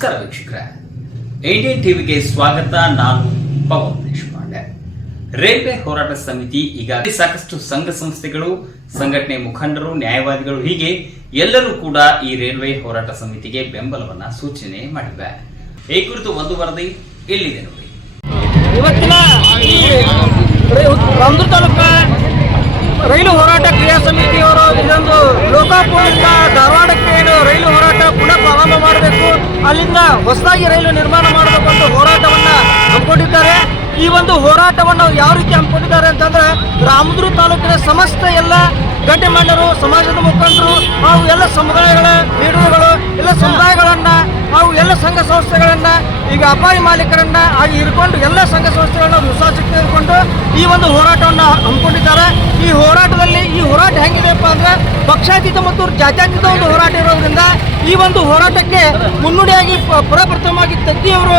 ನಮಸ್ಕಾರ ವೀಕ್ಷಕರೇ, ಇಂಡಿಯನ್ ಟಿವಿಗೆ ಸ್ವಾಗತ. ನಾನು ಪವನ್ ದೇಶಪಾಂಡೆ. ರೈಲ್ವೆ ಹೋರಾಟ ಸಮಿತಿ ಈಗಾಗಲೇ ಸಾಕಷ್ಟು ಸಂಘ ಸಂಸ್ಥೆಗಳು, ಸಂಘಟನೆ ಮುಖಂಡರು, ನ್ಯಾಯವಾದಿಗಳು ಹೀಗೆ ಎಲ್ಲರೂ ಕೂಡ ಈ ರೈಲ್ವೆ ಹೋರಾಟ ಸಮಿತಿಗೆ ಬೆಂಬಲವನ್ನ ಸೂಚನೆ ಮಾಡಿವೆ. ಈ ಕುರಿತು ಒಂದು ವರದಿ ಇಲ್ಲಿದೆ ನೋಡಿ. ಇವತ್ತಿನ ರಾಮದುರ್ಗ ತಾಲೂಕಿನ ರೈಲು ಹೋರಾಟ ಕ್ರಿಯಾ ಸಮಿತಿಯವರು ಇದೊಂದು ಲೋಕಾಪುರದಿಂದ ಧಾರವಾಡಕ್ಕೆ ರೈಲು ಹೋರಾಟ ಪುನಃ ಪ್ರಾರಂಭ ಮಾಡಬೇಕು, ಅಲ್ಲಿಂದ ಹೊಸದಾಗಿ ರೈಲು ನಿರ್ಮಾಣ ಮಾಡಬೇಕು ಅಂತ ಹೋರಾಟವನ್ನ ಹಮ್ಮಿಕೊಂಡಿದ್ದಾರೆ. ಈ ಒಂದು ಹೋರಾಟವನ್ನು ಯಾವ ರೀತಿ ಹಮ್ಮಿಕೊಂಡಿದ್ದಾರೆ ಅಂತಂದ್ರೆ, ರಾಮದುರ್ಗ ತಾಲೂಕಿನ ಸಮಸ್ತ ಎಲ್ಲ ಗಣ್ಯಮಾನ್ಯರು, ಸಮಾಜದ ಮುಖಂಡರು ಹಾಗೂ ಎಲ್ಲ ಸಮುದಾಯಗಳ ಲೀಡರ್ಗಳು, ಎಲ್ಲ ಸಮುದಾಯಗಳನ್ನ ಹಾಗೂ ಎಲ್ಲ ಸಂಘ ಸಂಸ್ಥೆಗಳನ್ನ, ಈಗ ಅಪಾಯ ಮಾಲೀಕರನ್ನ ಹಾಗೆ ಇರ್ಕೊಂಡು ಎಲ್ಲ ಸಂಘ ಸಂಸ್ಥೆಗಳನ್ನ ವಿಶ್ವಾಸಕ್ಕೆ ತೆಗೆದುಕೊಂಡು ಈ ಒಂದು ಹೋರಾಟವನ್ನು ಹಮ್ಮಿಕೊಂಡಿದ್ದಾರೆ. ಈ ಹೋರಾಟದಲ್ಲಿ ಈ ಹೋರಾಟ ಹೆಂಗಿದೆಯಪ್ಪ ಅಂದ್ರೆ, ಪಕ್ಷಾತೀತ ಮತ್ತು ಜಾತ್ಯತೀತ ಒಂದು ಹೋರಾಟ ಇರೋದ್ರಿಂದ ಈ ಒಂದು ಹೋರಾಟಕ್ಕೆ ಮುನ್ನುಡಿಯಾಗಿ ಪ್ರಪ್ರಥಮವಾಗಿ ತಜ್ಞಿಯವರು,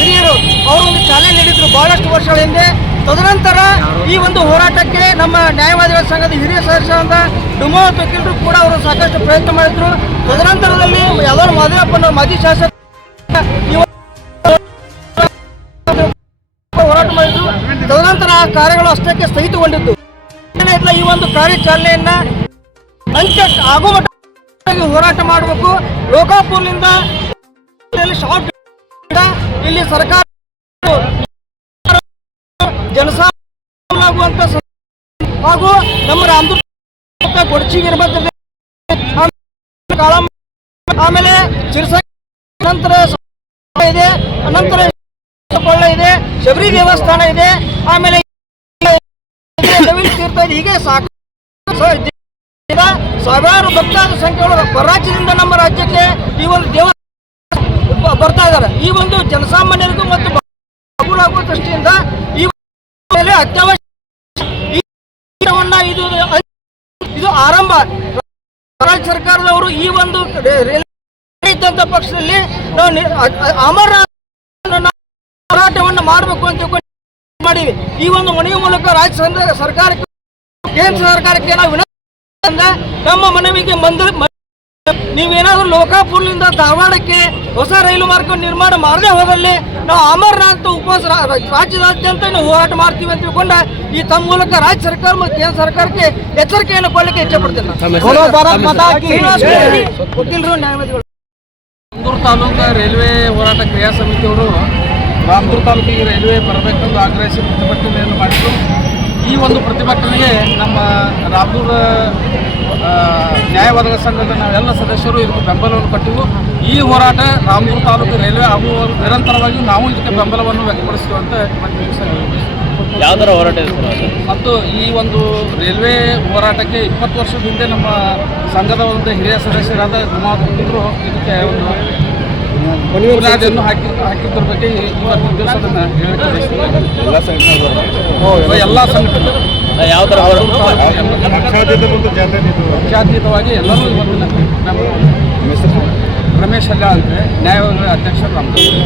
ಹಿರಿಯರು ಅವರು ಒಂದು ಚಾಲನೆ ನೀಡಿದ್ರು ಬಹಳಷ್ಟು ವರ್ಷಗಳ ಹಿಂದೆ. ತದನಂತರ ಈ ಒಂದು ಹೋರಾಟಕ್ಕೆ ನಮ್ಮ ನ್ಯಾಯವಾದಿಗಳ ಸಂಘದ ಹಿರಿಯ ಸದಸ್ಯರಾದ ಡುಮೋ ವಕೀಲರು ಕೂಡ ಅವರು ಸಾಕಷ್ಟು ಪ್ರಯತ್ನ ಮಾಡಿದ್ರು. ತದನಂತರದಲ್ಲಿ ಯಲೋರ್ ಮಾದೇವಪ್ಪನ ಮಾಜಿ ಶಾಸಕ ಹೋರಾಟ ಮಾಡಿದ್ರು. ತದನಂತರ ಆ ಕಾರ್ಯಗಳು ಅಷ್ಟಕ್ಕೆ ಸ್ಥಗಿತಗೊಂಡಿದ್ದು. ಈ ಒಂದು ಕಾರ್ಯಾಚರಣೆಯನ್ನ ಅಂತ್ಯ ಆಗುವ ಮಟ್ಟ ಹೋರಾಟ ಮಾಡಬೇಕು. ಲೋಕಾಪುರದಿಂದ ಇಲ್ಲಿ ಸರ್ಕಾರ ಜನಸಾಗುವಂತ ಹಾಗೂ ನಮ್ಮ ರಾಮದುರ್ಗ ಗೊಡಚಿಗೆ ಆಮೇಲೆ ಚಿರಸ ನಂತರ ಇದೆ, ಅನಂತರ ಇದೆ, ಶಬರಿ ದೇವಸ್ಥಾನ ಇದೆ, ಆಮೇಲೆ ತೀರ್ಥ ಇದೆ. ಹೀಗೆ ಸಾವಿರಾರು ಭಕ್ತಾದ ಸಂಖ್ಯೆಗಳು ಹೊರರಾಜ್ಯದಿಂದ ನಮ್ಮ ರಾಜ್ಯಕ್ಕೆ ಈ ಒಂದು ದೇವ ಬರ್ತಾ ಇದ್ದಾರೆ. ಈ ಒಂದು ಜನಸಾಮಾನ್ಯರಿಗೂ ಮತ್ತು ಅನುಕೂಲವಾಗುವ ದೃಷ್ಟಿಯಿಂದ ಈ ಅತ್ಯವಶ್ಯ ಇದು ಆರಂಭ. ರಾಜ್ಯ ಸರ್ಕಾರದವರು ಈ ಒಂದು ಇದ್ದಂತ ಪಕ್ಷದಲ್ಲಿ ಅಮರ ಹೋರಾಟವನ್ನು ಮಾಡಬೇಕು ಅಂತ ಮಾಡಿವಿ. ಈ ಒಂದು ಮನವಿ ಮೂಲಕ ರಾಜ್ಯ ಸರ್ಕಾರಕ್ಕೆ, ಕೇಂದ್ರ ಸರ್ಕಾರಕ್ಕೆ ನಾವು ನಮ್ಮ ಮನವಿಗೆ ನೀವೇನಾದ್ರೂ ಲೋಕಾಪುರದಿಂದ ಧಾರವಾಡಕ್ಕೆ ಹೊಸ ರೈಲು ಮಾರ್ಗ ನಿರ್ಮಾಣ ಮಾಡದೆ ಹೋದಲ್ಲಿ ನಾವು ಅಮರನಾಥ ಉಪವಾಸ ರಾಜ್ಯದಾದ್ಯಂತ ಹೋರಾಟ ಮಾಡ್ತೀವಿ ಅಂತ ತಿಳ್ಕೊಂಡ ಈ ತಮ್ಮ ಮೂಲಕ ರಾಜ್ಯ ಸರ್ಕಾರ ಮತ್ತು ಕೇಂದ್ರ ಸರ್ಕಾರಕ್ಕೆ ಎಚ್ಚರಿಕೆಯನ್ನು ಕೊಡಲಿಕ್ಕೆ ಇಚ್ಛೆಪಡ್ತೇನೆ. ವಕೀಲರು, ನ್ಯಾಯವಾದಿಗಳು. ರಾಮದುರ್ಗ ತಾಲೂಕು ರೈಲ್ವೆ ಹೋರಾಟ ಕ್ರಿಯಾ ಸಮಿತಿಯವರು ರಾಮದುರ್ಗ ತಾಲೂಕಿಗೆ ರೈಲ್ವೆ ಬರಬೇಕೆಂದು ಆಗ್ರಹಿಸಿ ಪ್ರತಿಭಟನೆಯನ್ನು ಮಾಡಿದರು. ಈ ಒಂದು ಪ್ರತಿಭಟನೆಗೆ ನಮ್ಮ ರಾಮದುರ್ಗ ನ್ಯಾಯವಾದಿಗಳ ಸಂಘದ ನಾವೆಲ್ಲ ಸದಸ್ಯರು ಇದಕ್ಕೆ ಬೆಂಬಲವನ್ನು ಕೊಟ್ಟಿವು. ಈ ಹೋರಾಟ ರಾಮದುರ್ಗ ತಾಲೂಕು ರೈಲ್ವೆ ಆಗುವ ನಿರಂತರವಾಗಿ ನಾವು ಇದಕ್ಕೆ ಬೆಂಬಲವನ್ನು ವ್ಯಕ್ತಪಡಿಸ್ತೀವಿ ಅಂತ ಯಾವ ಥರ ಹೋರಾಟ ಇದೆ ಮತ್ತು ಈ ಒಂದು ರೈಲ್ವೆ ಹೋರಾಟಕ್ಕೆ 20 ವರ್ಷದ ಹಿಂದೆ ನಮ್ಮ ಸಂಘದ ಒಂದು ಹಿರಿಯ ಸದಸ್ಯರಾದ ಧರ್ಮವರು ಇದಕ್ಕೆ ಒಂದು ಬುನಾದಿಯನ್ನು ಹಾಕಿದ್ರ ಬಗ್ಗೆ ಇವತ್ತಿನ ದಿವಸ ಅದನ್ನು ಹೇಳಕ್ಕೆ ಎಲ್ಲ ಸಂಘಟನೆಗಳು ಯಾವ ಥರ ಪಕ್ಷಾತೀತವಾಗಿ ಎಲ್ಲರೂ ಇವತ್ತಿನ ರಮೇಶ್ ಅಲ್ಲ ಅಂದರೆ ನ್ಯಾಯವಾದಿಗಳ ಅಧ್ಯಕ್ಷರು ರಾಮದುರ್ಗ.